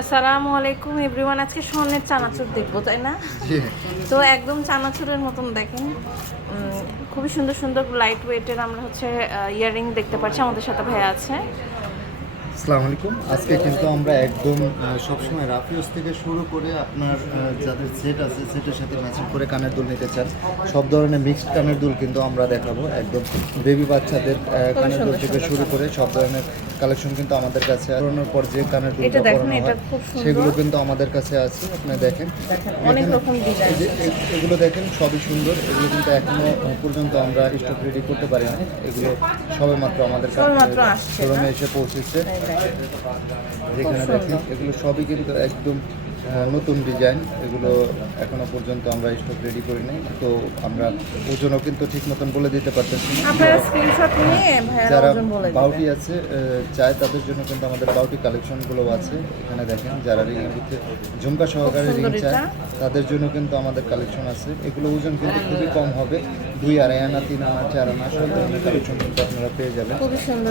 আসসালামু আলাইকুম এভরিওয়ান আজকে স্বর্ণের চানাচুর দেখব তাই না? তো একদম চানাচুরের মতন দেখেন। উম, খুবই সুন্দর সুন্দর লাইট ওয়েটের আমরা হচ্ছে ইয়াররিং দেখতে পাচ্ছি আমাদের সাথে ভাইয়া আছে। আসসালামু আলাইকুম। আজকে কিন্তু আমরা একদম সবসময় রাফিউস থেকে শুরু করে আপনার যাদের সেট আছে সেটের সাথে ম্যাচিং করে কানের দুল নিতে চান সব ধরনের মিক্সড কানের দুল কিন্তু আমরা দেখাবো। একদম বেবি বাচ্চাদের কানের দুল থেকে শুরু করে সব ধরনের কালেকশন কিন্তু আমাদের কাছে পরানোর পর যে কানের দুল এটা দেখেন, এটা খুব সুন্দর। সেগুলো কিন্তু আমাদের কাছে আছে আপনি দেখেন। অনেক রকম এগুলো দেখেন সবই সুন্দর। এগুলো কিন্তু এখনও পর্যন্ত আমরা স্টক রেডি করতে পারি না এগুলো সবে মাত্র আমাদের শোরুমে এসে পৌঁছেছে। যেখানে। দেখেন এগুলো সবই কিন্তু একদম নতুন ডিজাইন এগুলো এখনও পর্যন্ত আমরা স্টক রেডি করি নাই তো আমরা ওজনও কিন্তু ঠিক মতন বলে দিতে পারতেছি যারা বাউটি আছে চায় তাদের জন্য কিন্তু আমাদের বাউটি কালেকশনগুলো আছে। এখানে দেখেন যারা রিং ভিতরে ঝুমকা সহকারে রিং চায় তাদের জন্য কিন্তু আমাদের কালেকশন আছে। এগুলো ওজন কিন্তু খুবই কম হবে দুই আড়াই আনা তিন আনা চার আনা সব ধরনের কালেকশন কিন্তু আপনারা পেয়ে যাবেন।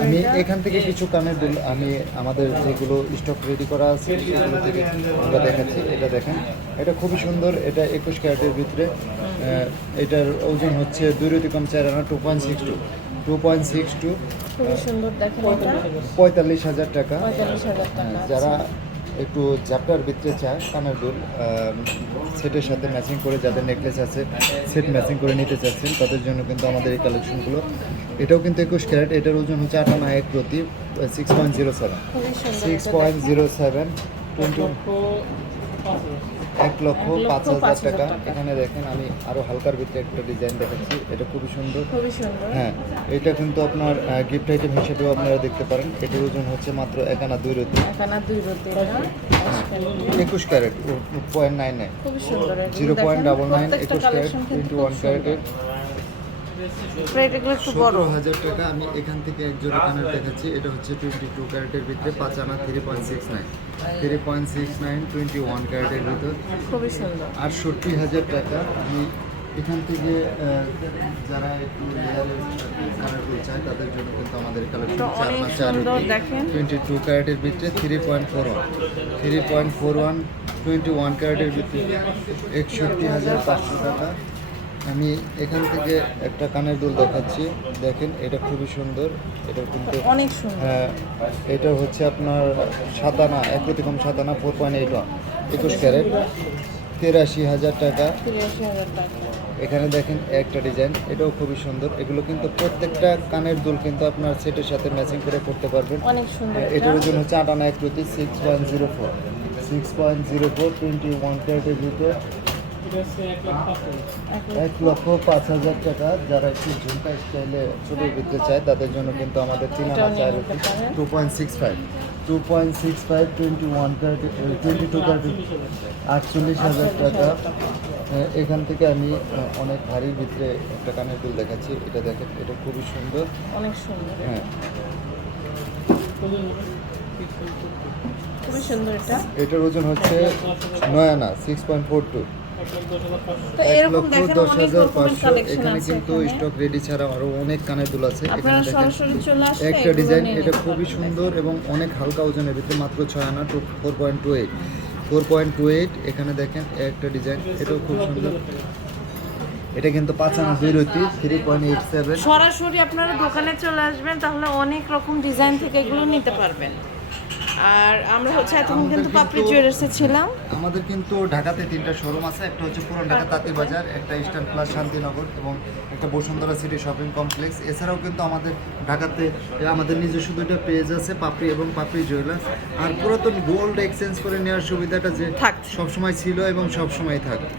আমি এখান থেকে কিছু কানের আমি আমাদের যেগুলো স্টক রেডি করা আছে সেগুলো থেকে আমরা দেখাচ্ছি এটা দেখেন। এটা খুবই সুন্দর এটা একুশ ক্যারেটের ভিতরে। এটার ওজন হচ্ছে দুই রতি কম চার আনা two point six two two point six two পঁয়তাল্লিশ হাজার টাকা। যারা একটু ঝাপটার ভিতরে চায় কানের দুল সেটের সাথে ম্যাচিং করে যাদের নেকলেস আছে সেট ম্যাচিং করে নিতে চাচ্ছেন তাদের জন্য কিন্তু আমাদের এই কালেকশনগুলো এটাও কিন্তু একুশ ক্যারেট এটার ওজন হচ্ছে আটানা এক প্রতি six point zero seven six point zero seven এক লক্ষ পাঁচ হাজার। টাকা। এখানে দেখেন আমি আরও হালকার ভিতরে একটা ডিজাইন দেখাচ্ছি। এটা খুবই সুন্দর। হ্যাঁ এটা কিন্তু আপনার গিফট আইটেম হিসেবেও আপনারা দেখতে পারেন। এটার ওজন হচ্ছে মাত্র একানা দুই রতি। এটা একুশ carat point nine nine zero point double nine একুশ ক্যারেট টোয়েন্টি ওয়ান ক্যারেটের। এগুলো একটু বড়। হাজার টাকা আমি এখান থেকে এক জোড়া কানের দেখাচ্ছি। এটা হচ্ছে টোয়েন্টি টু ক্যারেটের ভিতরে পাঁচ আনা three point six nine three point six nine twenty one ক্যারেটের ভিতর। খুবই সুন্দর। আটষট্টি হাজার টাকা আমি এখান থেকে যারা একটু কানের চায় তাদের জন্য কিন্তু আমাদের কালেকশন চার মাস চার টোয়েন্টি টু ক্যারেটের ভিতরে three point four one three point four one twenty one ক্যারেটের ভিতরে একষট্টি হাজার পাঁচশো টাকা। আমি এখান থেকে একটা কানের দুল দেখাচ্ছি। দেখেন এটা খুবই সুন্দর। এটা কিন্তু অনেক সুন্দর। হ্যাঁ এটা হচ্ছে আপনার সাতানা এক রকম সাতানা ফোর পয়েন্ট এইট ওয়ান একুশ ক্যারেট তিরাশি হাজার টাকা। তিরাশি হাজার টাকা। এখানে দেখেন একটা ডিজাইন এটাও খুবই সুন্দর। এগুলো কিন্তু প্রত্যেকটা কানের দুল কিন্তু আপনার সেটের সাথে ম্যাচিং করে করতে পারবেন। অনেক সুন্দর হ্যাঁ, এটার ওজন হচ্ছে আটানা এক প্রতি six point zero four six point zero four twenty one ক্যারেটের ভিতরে। এক লক্ষ পাঁচ হাজার। টাকা যারা একটু ঝুমকা স্টাইলে ছোটো ভিতরে চায় তাদের জন্য কিন্তু আমাদের তিন হাজার পারেন। Two point six five two point six five twenty one twenty two আটচল্লিশ হাজার টাকা। হ্যাঁ, এখান থেকে আমি অনেক ভারীর ভিতরে একটা কানের দুল দেখাচ্ছি। এটা দেখেন এটা খুবই সুন্দর। অনেক সুন্দর। হ্যাঁ। খুবই সুন্দর এটা। এটার ওজন হচ্ছে নয় আনা সিক্স পয়েন্ট ফোর টু তো এরকম দেখেন অনেক রকমের কালেকশন এখানে কিন্তু। স্টক রেডি ছাড়া আরও অনেক কানের দুল আছে। আপনারা সরাসরি চলে আসলে একটা ডিজাইন এটা খুবই সুন্দর এবং অনেক হালকা ওজনের ভিতরে মাত্র ছয় আনা two four point two eight four point two eight এখানে দেখেন একটা ডিজাইন এটাও খুব সুন্দর। এটা কিন্তু পাঁচ আনা দুই রতি থ্রি পয়েন্ট এইট সেভেন সরাসরি আপনারা দোকানে চলে আসবেন তাহলে অনেক রকম ডিজাইন থেকে এগুলো নিতে পারবেন। আর আমরা হচ্ছে এতক্ষণ কিন্তু পাপড়ি জুয়েলার্সে ছিলাম। আমাদের কিন্তু ঢাকাতে তিনটা শোরুম আছে একটা হচ্ছে পুরান ঢাকা তাঁতিবাজার একটা ইস্টার্ন প্লাস শান্তিনগর এবং একটা বসুন্ধরা সিটি শপিং কমপ্লেক্স এছাড়াও কিন্তু আমাদের ঢাকাতে আমাদের নিজস্ব দুইটা পেজ আছে পাপড়ি এবং পাপড়ি জুয়েলার্স আর পুরাতন গোল্ড এক্সচেঞ্জ করে নেওয়ার সুবিধাটা যে। সবসময় ছিল এবং সবসময় থাকবে।